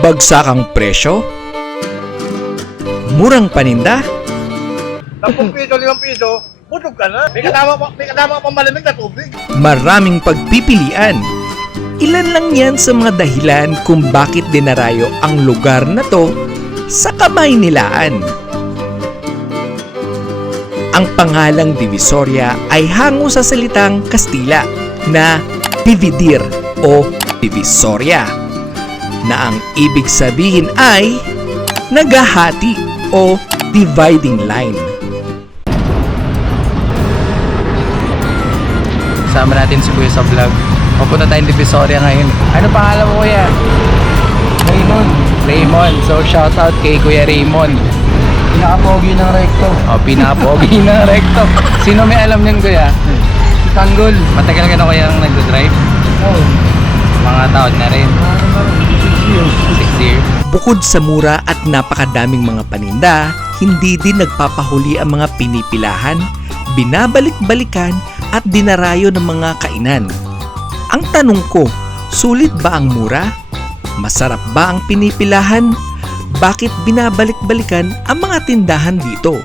Bagsakang presyo? Murang paninda? 10 piso, 5 piso, busog ka na. May kasama ka pang malamig na tubig. Maraming pagpipilian. Ilan lang yan sa mga dahilan kung bakit dinarayo ang lugar na to sa Kamaynilaan. Ang pangalang Divisoria ay hango sa salitang Kastila na dividir o divisoria, na ang ibig sabihin ay naghahati o dividing line. Sama natin si Kuya sa vlog. Papunta tayong Divisoria ngayon. Ano pangalan mo, Kuya? Raymond. So shout out kay Kuya Raymond. Pinakapogi ng recto. O, pinapogi na recto. Sino may alam niyan, Kuya? Si Tanggol. Matagal ka na kayang nagdodrive? Oh. Mga taon na rin. 6 years. 6 years. Bukod sa mura at napakadaming mga paninda, hindi din nagpapahuli ang mga pinipilahan, binabalik-balikan at dinarayo ng mga kainan. Ang tanong ko, sulit ba ang mura? Masarap ba ang pinipilahan? Bakit binabalik-balikan ang mga tindahan dito?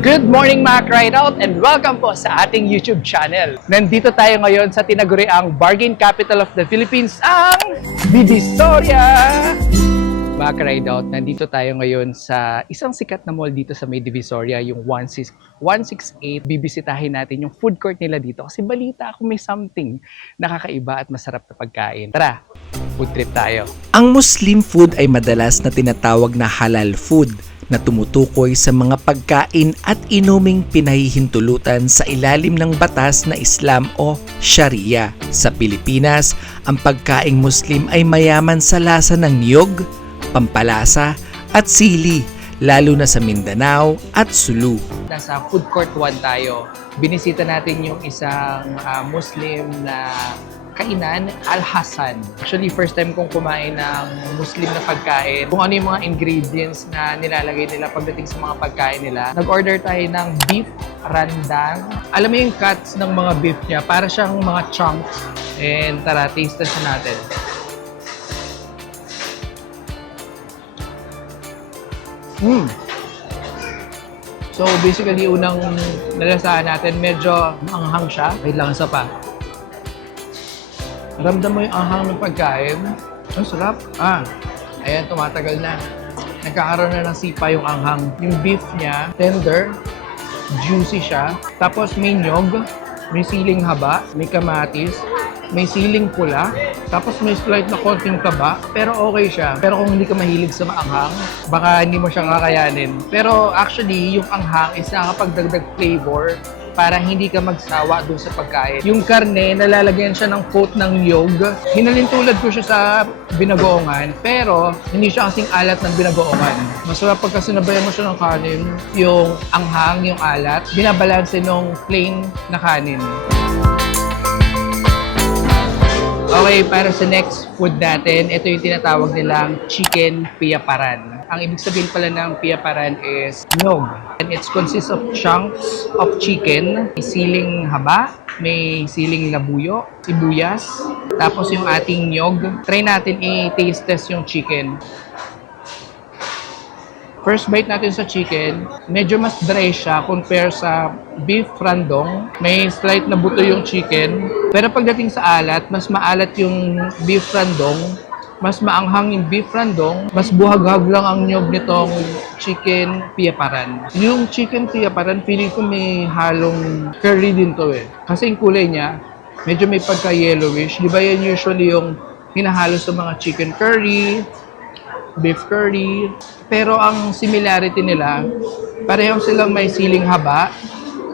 Good morning mga Rideout and welcome po sa ating YouTube channel. Nandito tayo ngayon sa tinaguriang bargain capital of the Philippines, ang Divisoria! Mga Rideout, nandito tayo ngayon sa isang sikat na mall dito sa may Divisoria, yung 168. Bibisitahin natin yung food court nila dito kasi balita ako may something nakakaiba at masarap na pagkain. Tara, food trip tayo. Ang Muslim food ay madalas na tinatawag na halal food, na tumutukoy sa mga pagkain at inuming pinahihintulutan sa ilalim ng batas na Islam o Sharia. Sa Pilipinas, ang pagkaing Muslim ay mayaman sa lasa ng niyog, pampalasa at sili, lalo na sa Mindanao at Sulu. Nasa food court 1 tayo. Binisita natin yung isang Muslim na kainan, Al Hassan. Actually, first time kong kumain ng Muslim na pagkain. Kung ano yung mga ingredients na nilalagay nila pagdating sa mga pagkain nila. Nag-order tayo ng beef rendang. Alam mo yung cuts ng mga beef niya, para siyang mga chunks. And tara, taste test natin. So basically, unang nalasahan natin, medyo anghang siya. Wait lang, isa pa. Ramdam mo yung anghang ng pagkain. Ang sarap. Ayan, tumatagal na. Nagkakaroon na ng sipa yung anghang. Yung beef niya, tender, juicy siya. Tapos may nyog, may siling haba, may kamatis, may siling pula, tapos may slight na konting taba, pero okay siya. Pero kung hindi ka mahilig sa maanghang, baka hindi mo siya kakayanin. Pero actually, yung anghang is nakakapagdagdag flavor para hindi ka magsawa dun sa pagkain. Yung karne, nalalagyan siya ng coat ng nyog. Hinalintulad ko siya sa binagoongan, pero hindi siya kasing alat ng binagoongan. Masarap pagka sinabayan mo siya ng kanin, yung anghang, yung alat, binabalanse ng plain na kanin. Okay, para sa next food natin, ito yung tinatawag nilang chicken piyaparan. Ang ibig sabihin pala ng piyaparan is nyog. And it consists of chunks of chicken, may siling haba, may siling labuyo, sibuyas, tapos yung ating nyog. Try natin i-taste test yung chicken. First bite natin sa chicken, medyo mas dry siya compare sa beef randong. May slight na buto yung chicken. Pero pagdating sa alat, mas maalat yung beef randong. Mas maanghang yung beef randong. Mas buhag-hag lang ang nyog nitong chicken piyaparan. Yung chicken piyaparan, feeling ko may halong curry din to eh. Kasi yung kulay niya, medyo may pagka-yellowish. Di ba yan usually yung hinahalo sa mga chicken curry, beef curry. Pero ang similarity nila, pareho silang may siling haba,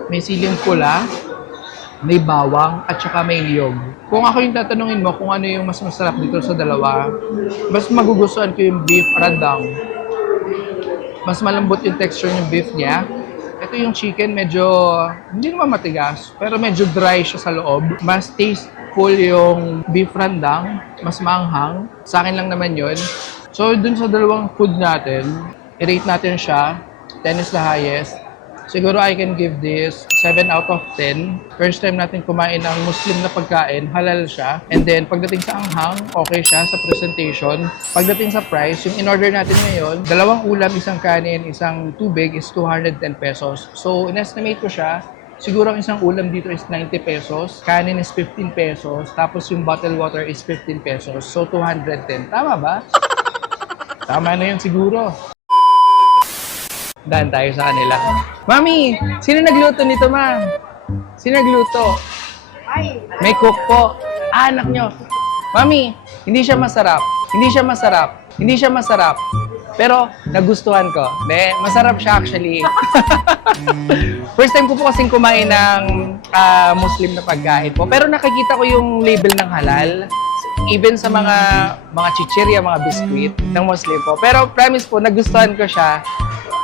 may siling pula, may bawang, at saka may niyog. Kung ako yung tatanungin mo kung ano yung mas masarap dito sa dalawa, mas magugustuhan ko yung beef rendang. Mas malambot yung texture ng beef niya. Ito yung chicken, medyo, hindi naman matigas, pero medyo dry siya sa loob. Mas tasteful yung beef rendang, mas maanghang. Sa akin lang naman yun. So, dun sa dalawang food natin, i-rate natin siya, 10 is the highest. Siguro I can give this 7 out of 10. First time natin kumain ng Muslim na pagkain, halal siya. And then, pagdating sa anghang, okay siya sa presentation. Pagdating sa price, yung in-order natin ngayon, 2 ulam, isang kanin, isang tubig is 210 pesos. So, in-estimate ko siya, siguro ang isang ulam dito is 90 pesos, kanin is 15 pesos, tapos yung bottled water is 15 pesos. So, 210. Tama ba? Tama na yun siguro. Daan tayo sa kanila. Mami, sino nagluto nito, ma? Sino nagluto? May cook po. Ah, anak nyo. Mami, hindi siya masarap. Hindi siya masarap. Hindi siya masarap. Pero, nagustuhan ko. De, masarap siya actually. First time ko po kasing kumain ng Muslim na pagkain po. Pero nakikita ko yung label ng halal. Even sa mga chichirya, mga biskuit ng Muslim po. Pero promise po, nagustuhan ko siya.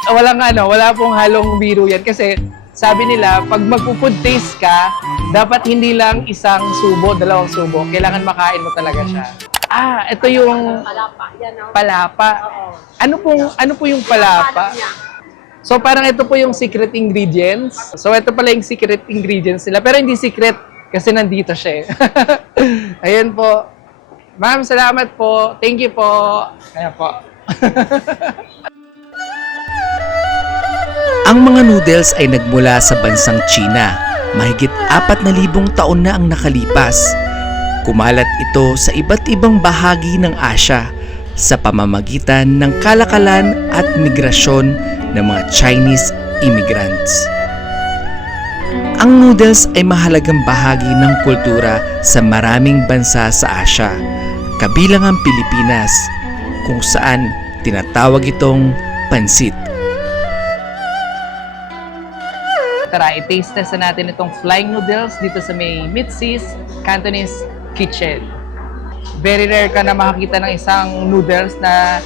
Wala pong halong biro yan. Kasi sabi nila, pag magpo-food taste ka, dapat hindi lang isang subo, 2 subo. Kailangan makain mo talaga siya. Ah, ito yung Palapa. Yan, no? palapa. Oo. Ano po yung palapa? Niya. So parang ito po yung secret ingredients. So ito pala yung secret ingredients nila. Pero hindi secret kasi nandito siya eh. Ayan po. Ma'am, salamat po. Thank you po. Ayan po. Ang mga noodles ay nagmula sa bansang China. Mahigit 4,000 taon na ang nakalipas. Kumalat ito sa iba't ibang bahagi ng Asya sa pamamagitan ng kalakalan at migrasyon ng mga Chinese immigrants. Ang noodles ay mahalagang bahagi ng kultura sa maraming bansa sa Asya, kabilang ang Pilipinas, kung saan tinatawag itong pansit. Tara, i-taste test na natin itong flying noodles dito sa may Mitzi's Cantonese Kitchen. Very rare ka na makakita ng isang noodles na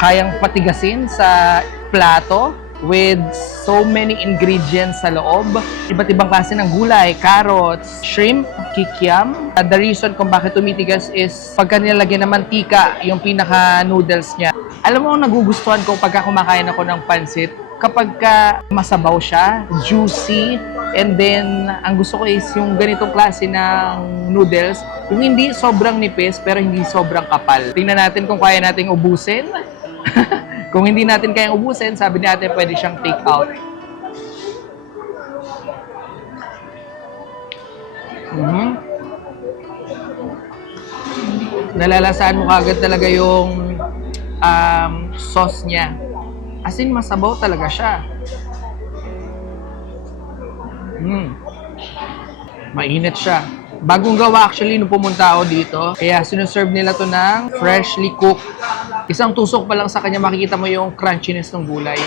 kayang patigasin sa plato with so many ingredients sa loob. Iba't ibang klase ng gulay, carrots, shrimp, kikiam. The reason kung bakit tumitigas is pagka nilagyan ng mantika yung pinaka-noodles niya. Alam mo, nagugustuhan ko pagka kumakain ako ng pansit, kapag ka masabaw siya, juicy, and then ang gusto ko is yung ganitong klase ng noodles, yung hindi sobrang nipis pero hindi sobrang kapal. Tingnan natin kung kaya nating ubusin. Kung hindi natin kayang ubusin, sabi natin pwede siyang take out. Nalalasaan mo kagad talaga yung sauce niya. As in, masabaw talaga siya. Mainit siya. Bagong gawa actually nung pumunta ako dito. Kaya sinuserve nila to ng freshly cooked. Isang tusok pa lang sa kanya makikita mo yung crunchiness ng gulay.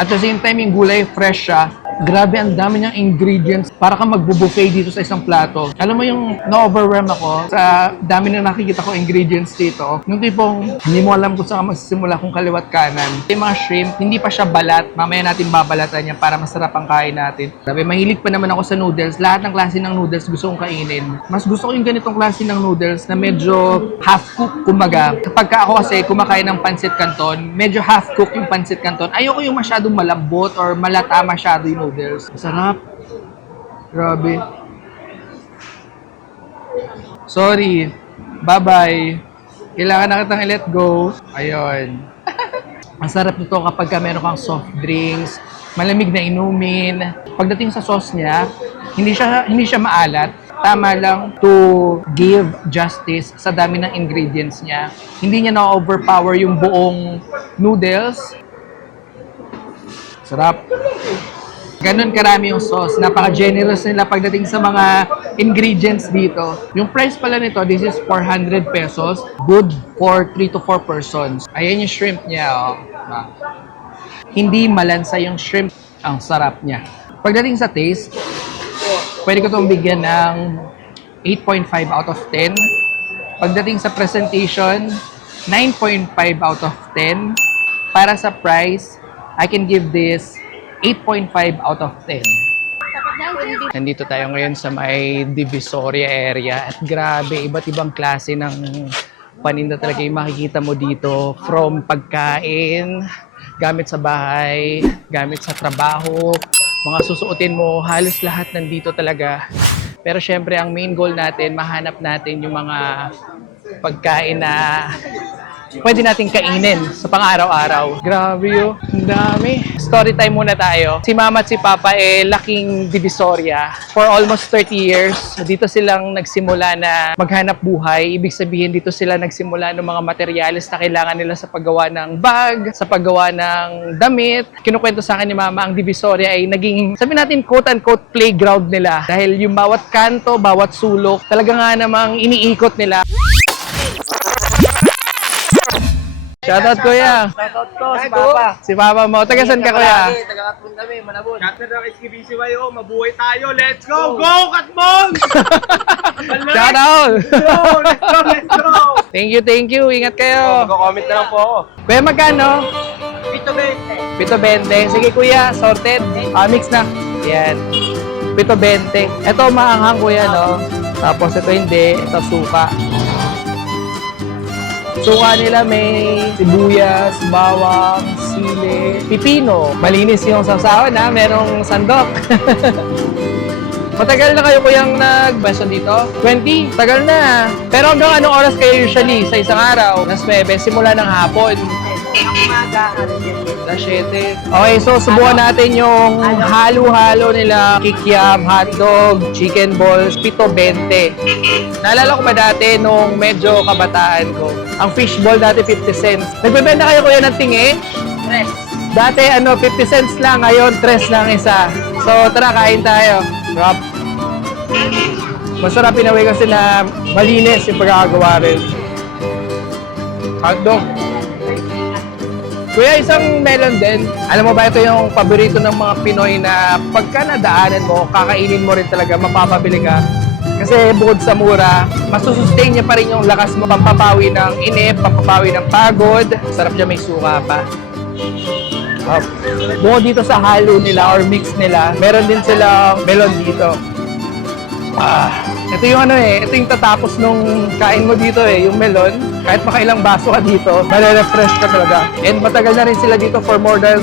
At the same time, yung gulay fresh siya. Grabe, ang dami niyang ingredients. Para kang magbubuffet dito sa isang plato. Alam mo yung na-overwhelm ako sa dami na nakikita ko ingredients dito. Yung tipong hindi mo alam kung saan magsisimula kung kaliwat kanan. Yung mga shrimp, hindi pa siya balat. Mamaya natin babalatan yan para masarap ang kain natin. Grabe, mahilig pa naman ako sa noodles. Lahat ng klase ng noodles gusto kong kainin. Mas gusto ko yung ganitong klase ng noodles na medyo half-cooked, kumbaga. Kapag ako kasi kumakain ng pancit canton, medyo half-cooked yung pancit canton. Ayoko yung masyadong malambot or malata masyado yung noodles. Masarap. Grabe. Sorry. Bye-bye. Kailangan na kitang i-let go. Ayun. Ang sarap nito kapag meron kang soft drinks, malamig na inumin. Pagdating sa sauce niya, hindi siya maalat. Tama lang to give justice sa dami ng ingredients niya. Hindi niya na-overpower yung buong noodles. Sarap. Ganon karami yung sauce. Napaka-generous nila pagdating sa mga ingredients dito. Yung price pala nito, this is 400 pesos. Good for 3 to 4 persons. Ayan yung shrimp niya. Oh. Hindi malansa yung shrimp. Ang sarap niya. Pagdating sa taste, pwede ko itong bigyan ng 8.5 out of 10. Pagdating sa presentation, 9.5 out of 10. Para sa price, I can give this 8.5 out of 10. Nandito tayo ngayon sa may Divisoria area at grabe, iba't ibang klase ng paninda talaga yung makikita mo dito. From pagkain, gamit sa bahay, gamit sa trabaho, mga susuotin mo, halos lahat nandito talaga. Pero syempre, ang main goal natin, mahanap natin yung mga pagkain na pwede nating kainin sa pang-araw-araw. Grabe yun. Ang dami. Story time muna tayo. Si Mama at si Papa laking Divisoria. For almost 30 years, dito silang nagsimula na maghanap buhay. Ibig sabihin, dito sila nagsimula ng mga materyales na kailangan nila sa paggawa ng bag, sa paggawa ng damit. Kinukwento sa akin ni Mama, ang Divisoria ay naging, sabi natin, quote-unquote, playground nila. Dahil yung bawat kanto, bawat sulok, talaga nga namang iniikot nila. Shoutout, Kuya. Shoutout ko, si Papa. Si Papa mo. Tagasan ka, Kuya. Taga-Katmon kami, Malabon. Shoutout ng SKBCYO, mabuhay tayo. Let's go! Go, Katmon! Shoutout! Let's go! Thank you. Ingat kayo. Mag-comment na lang po ako. Kuya, magkano? Pito 20. 7.20. Sige, Kuya. Sorted. Mix na. Yan. 7.20. Ito, maanghang, Kuya, no? Tapos, ito hindi. Ito, suka. Suka nila may sibuyas, bawang, sili, pipino. Malinis yung sasawan ha, merong sandok. Matagal na kayo kuyang nag-basyon dito? 20? Tagal na. Pero hanggang anong oras kayo usually sa isang araw? Alas 9, simula ng hapon. Alas 7. Okay, so subukan natin yung halo-halo nila. Kikiam, hotdog, chicken balls, 7.20. Naalala ko ba dati nung medyo kabataan ko? Ang fishball dati 50 cents. Nagbebenta kayo kuya ng tingi? 3. Dati 50 cents lang, ngayon 3 lang isa. So tara, kain tayo. Sarap. Masarap, pinaway kasi na malinis yung pagkakagawa rin. Hotdog. Kuya, isang melon din. Alam mo ba, ito yung paborito ng mga Pinoy na pagka nadaanan mo, kakainin mo rin talaga, mapapabili ka. Kasi bukod sa mura, masusustain niya pa rin yung lakas mo, pampapawi ng inip, pampapawi ng pagod. Sarap niya, may suka pa. Bukod dito sa halo nila or mix nila, meron din silang melon dito. Ito yung ito yung tatapos nung kain mo dito yung melon. Kahit makailang baso ka dito, mare-refresh ka talaga. And matagal na rin sila dito for more than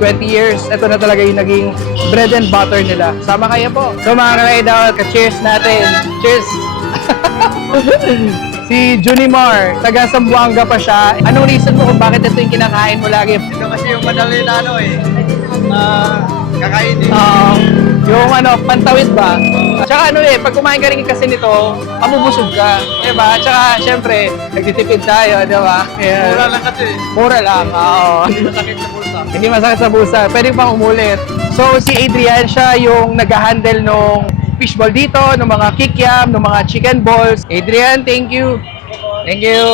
20 years. Ito na talaga yung naging bread and butter nila. Sama kayo po. So mga ka-idol, ka-cheers natin. Cheers! Si Junimar, taga Zamboanga pa siya. Anong reason mo kung bakit ito yung kinakain mo lagi? Ito kasi yung madali na kakainin. Yung pantawid ba? Tsaka pag kumain ka rin kasi nito, mabubusog ka. Diba? Tsaka, syempre, nagtitipid tayo, diba? Yeah. Mura lang kasi. Mura lang, oo. Hindi masakit sa bulsa. Hindi masakit sa bulsa. Pwede pang umulit. So, si Adrian, siya yung nag-handle nung fishball dito, ng mga kikiam, ng mga chicken balls. Adrian, thank you. Thank you.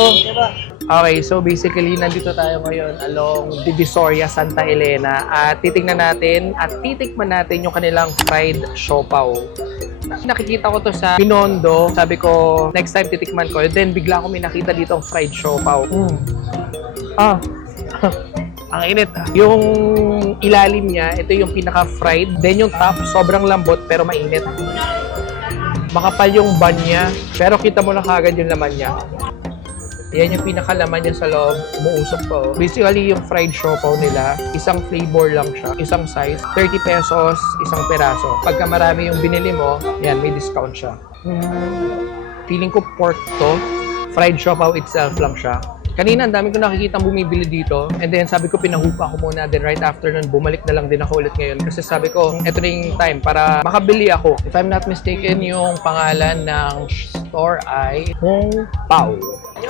Okay, so basically, nandito tayo ngayon along Divisoria, Santa Elena at titingnan natin at titikman natin yung kanilang fried siopaw. Nakikita ko to sa Binondo. Sabi ko, next time titikman ko. Then bigla ko may nakita dito ang fried siopaw. Ang init. Yung ilalim niya, ito yung pinaka-fried. Then yung top, sobrang lambot pero mainit. Makapal yung bun niya, pero kita mo na kagad yung laman niya. Yan yung pinakalaman niya sa loob, umuusok pa. Basically, yung fried siopaw nila, isang flavor lang siya, isang size, 30 pesos, isang peraso. Pagka marami yung binili mo, yan, may discount siya. Feeling ko pork to, fried siopaw itself lang siya. Kanina, ang dami ko nakikita bumibili dito. And then, sabi ko, pinahupa ko muna. Then, right after nun, bumalik na lang din ako ulit ngayon. Kasi sabi ko, eto na yung time para makabili ako. If I'm not mistaken, yung pangalan ng store ay Hong Pao.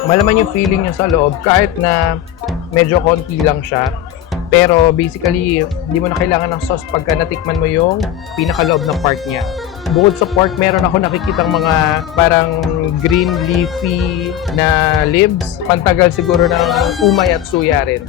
Malaman yung feeling niya sa loob. Kahit na medyo konti lang siya. Pero, basically, hindi mo na kailangan ng sauce pagka natikman mo yung pinakaloob ng part niya. Bukod sa pork, meron ako nakikitang mga parang green leafy na leaves. Pantagal siguro ng umay at suya rin.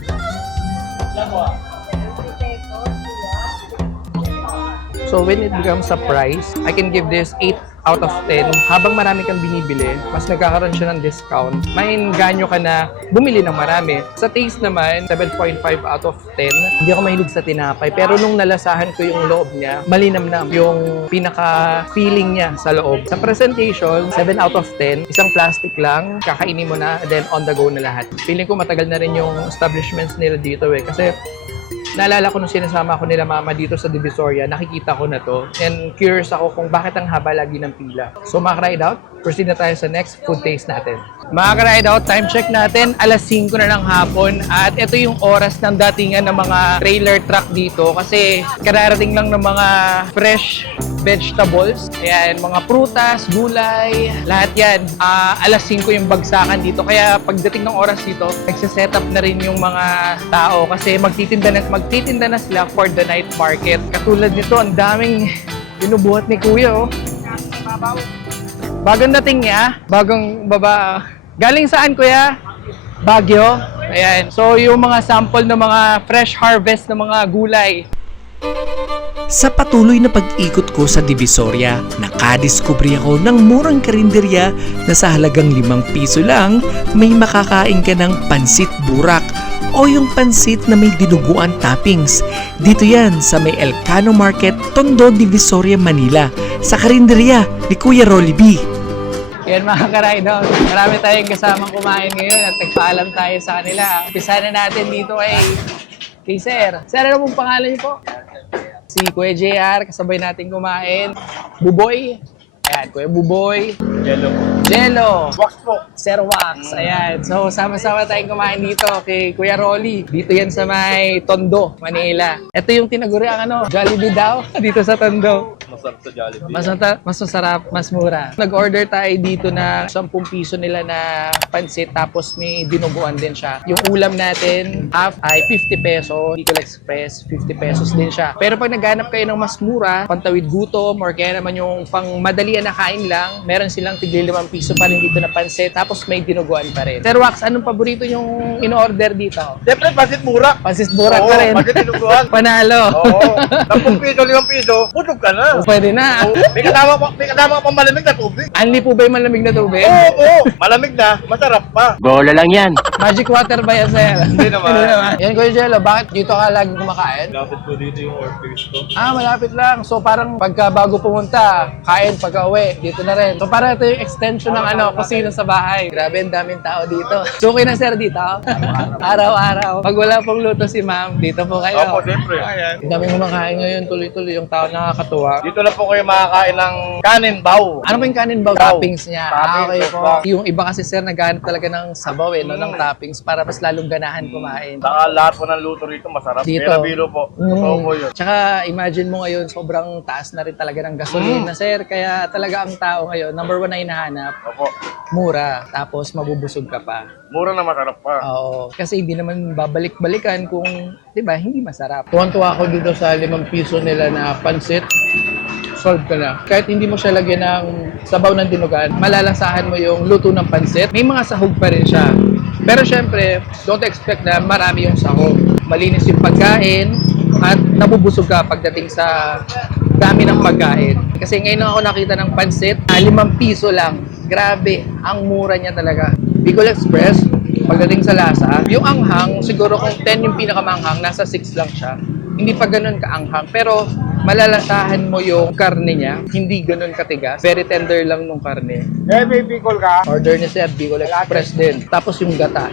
So when it becomes a price, I can give this 8 out of 10, habang marami kang binibili, mas nagkakaroon siya ng discount. Maingganyo ka na bumili ng marami. Sa taste naman, 7.5 out of 10. Hindi ako mahilig sa tinapay, pero nung nalasahan ko yung loob niya, malinamnam yung pinaka-feeling niya sa loob. Sa presentation, 7 out of 10. Isang plastic lang, kakainin mo na, then on the go na lahat. Feeling ko matagal na rin yung establishments nila dito kasi naalala ko nung sinasama ko nila mama dito sa Divisoria, nakikita ko na to. And curious ako kung bakit ang haba lagi ng pila. So mga ka-ride out, proceed na tayo sa next food taste natin. Mga ka-ride out, time check natin, alas 5 na ng hapon. At ito yung oras ng datingan ng mga trailer truck dito kasi kararating lang ng mga fresh vegetables. Ayan, mga prutas, gulay, lahat yan. Alas 5 yung bagsakan dito. Kaya pagdating ng oras dito, nagsiset up na rin yung mga tao kasi magtitinda na sila for the night market. Katulad nito, ang daming binubuhat ni Kuya. Oh. Bagong dating niya, bagong baba. Galing saan, Kuya? Baguio. Ayan. So, yung mga sample ng mga fresh harvest ng mga gulay. Sa patuloy na pag-ikot ko sa Divisoria, nakadiskubre ako ng murang karinderya na sa halagang 5 piso lang, may makakain ka ng pansit burak o yung pansit na may dinuguan toppings. Dito yan sa may Elcano Market, Tondo, Divisoria, Manila, sa karinderya ni Kuya Rolly B. Yan mga ka-ride out. Marami tayong kasamang kumain ngayon at nagpaalam tayo sa kanila. Umpisa na natin dito kay Sir. Sir, ano pong pangalan niyo po? Si Kuya JR, kasabay natin kumain. Buboy. Ayan, Kuya Buboy. Jello. Wax po. Sir Wax. Ayan. So, sama-sama tayong kumain dito kay Kuya Rolly. Dito yan sa may Tondo, Manila. Ito yung tinaguriang Jollibee daw. Dito sa Tondo. Masarap sa Jollibee. Mas masarap, mas mura. Nag-order tayo dito na 10 piso nila na pansit tapos may dinuguan din siya. Yung ulam natin, half ay 50 peso. Bicol Express, 50 pesos din siya. Pero pag naghanap kayo ng mas mura, pantawid gutom or kaya naman yung pang madalian na kain lang, meron silang tigil 5 piso pa rin dito na pansit tapos may dinuguan pa rin. Sir Wax, anong paborito yung in-order dito? Siyempre, pansit burak. Pansit burak pa rin. Pansit tinuguan. Panalo. Oo. 10 piso, 5 piso, busog ka na. Pwede na. Oo. May kasama pa malamig na tubig. Anli po ba yung malamig na tubig? Oo. Malamig na, masarap pa. Bola lang yan. Magic water ba yan, sir? Hindi naman. Yan, Kuya Jello, bakit dito ka lagi kumakain? Lapit po dito yung workplace ko. Malapit lang. So, parang pagka bago pumunta, kain, pagka-uwi, dito na rin. So, parang ito yung extension ng kusina sa bahay. Grabe, ang daming tao dito. Suki na, sir, dito? Araw-araw. Pag wala pong luto si ma'am, dito po kayo. Opo, siyempre. Ang daming kumakain ngayon, tuloy-tuloy. Yung tao nakakatuwa. Dito lang po kayo makakain ng kanin baw. Ano ba yung kanin baw? Baw. Toppings niya. Toppings, Okay po. opo. Yung iba kasi, sir, naghanap talaga ng sabaw ng toppings para mas lalong ganahan kumain. Saka lahat po ng luto rito masarap. Dito. Pero biro po. Totoo po yun. Tsaka imagine mo ngayon, sobrang taas na rin talaga ng gasolina, sir. Kaya talaga ang tao ngayon, number 1 na hinahanap, Opo. mura. Tapos mabubusog ka pa. Mura na masarap pa. Oo. Kasi hindi naman babalik-balikan kung, di ba, hindi masarap. Tuwan-tuwa ako dito sa 5 piso nila na pansit. Solve ka na. Kahit hindi mo siya lagyan ng sabaw ng dinugan, malalasahan mo yung luto ng pansit. May mga sahog pa rin siya. Pero syempre, don't expect na marami yung sahog. Malinis yung pagkain at nabubusog ka pagdating sa dami ng pagkain. Kasi ngayon lang ako nakita ng pansit, 5 piso lang. Grabe, ang mura niya talaga. Bicol Express, pagdating sa lasa, yung anghang, siguro kung 10 yung pinakamanghang, nasa 6 lang siya. Hindi pa ganun kaanghang, pero malalasahan mo yung karne niya, hindi ganun katigas. Very tender lang nung karne. May Bicol ka? Order ni Sir, Bicol Express din. Tapos yung gata,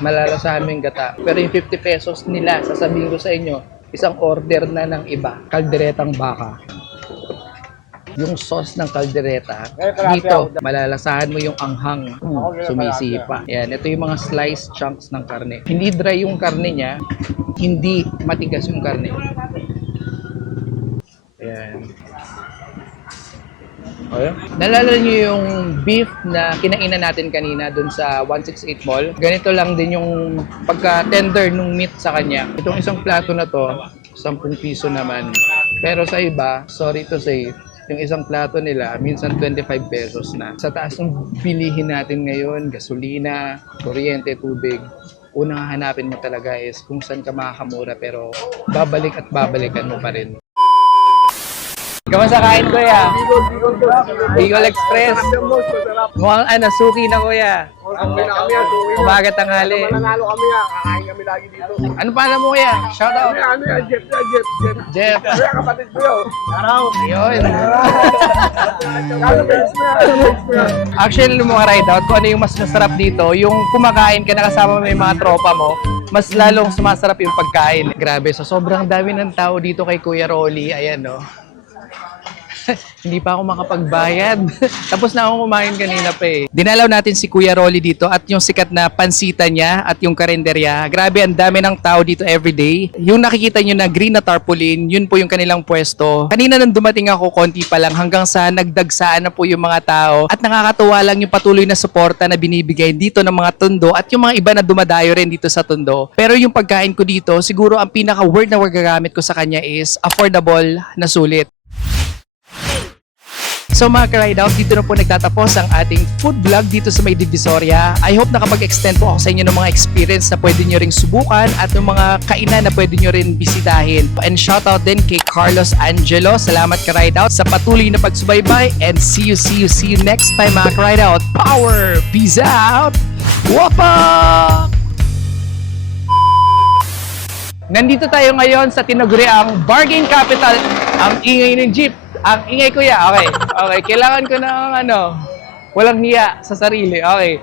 malalasahan mo yung gata. Pero yung 50 pesos nila, sasabihin ko sa inyo, isang order na ng iba, kalderetang baka. Yung sauce ng kaldereta, dito, malalasahan mo yung anghang. Sumisipa. Yan, ito yung mga sliced chunks ng karne. Hindi dry yung karne niya, hindi matigas yung karne. Ayan. Okay. Nalala niyo yung beef na kinainan natin kanina dun sa 168 Mall? Ganito lang din yung pagka-tender nung meat sa kanya. Itong isang plato na to, 10 piso naman. Pero sa iba, sorry to say, yung isang plato nila, minsan 25 pesos na. Sa taas ng bilihin natin ngayon, gasolina, kuryente, tubig, unang hahanapin mo talaga is kung saan ka makakamura pero babalik at babalikan mo pa rin. Kamusta kain, kuya? Bicol Express. Mukhang suki na, kuya. Umaga tanghali. Mananalo kami yan. Kakain kami lagi dito. Ano pangalan mo, kuya? Shout out. Ano yan? Jeff. Jeff. Kaya kapatid ko yun. Araw. Yun. Kaya base mo yan. Actually, yung mga ride out, kung ano yung mas masarap dito, yung kumakain ka na kasama mo yung mga tropa mo, mas lalong sumasarap yung pagkain. Grabe, so sobrang dami ng tao dito kay Kuya Rolly. Ayan, no. Hindi pa ako makapagbayad. Tapos na akong kumain kanina pa eh. Dinalaw natin si Kuya Rolly dito at yung sikat na pansita niya at yung karinderya. Grabe, ang dami ng tao dito everyday. Yung nakikita nyo na green na tarpaulin, yun po yung kanilang pwesto. Kanina nang dumating ako, konti pa lang hanggang sa nagdagsaan na po yung mga tao. At nakakatuwa lang yung patuloy na suporta na binibigay dito ng mga Tondo at yung mga iba na dumadayo rin dito sa Tondo. Pero yung pagkain ko dito, siguro ang pinaka-word na gagamit ko sa kanya is affordable na sulit. So mga ka-ride out, dito na po nagtatapos ang ating food vlog dito sa May Divisoria. I hope nakapag-extend po ako sa inyo ng mga experience na pwede nyo ring subukan at ng mga kainan na pwede nyo rin bisitahin. And shout out din kay Carlos Angelo. Salamat ka-ride out sa patuloy na pagsubaybay and see you next time mga ka-ride out. Power! Peace out! Wapa! Nandito tayo ngayon sa tinaguriang Bargain Capital. Ang ingay ng jeep. Ang ingay, kuya. Okay. Kailangan ko ng walang hiya sa sarili. Okay.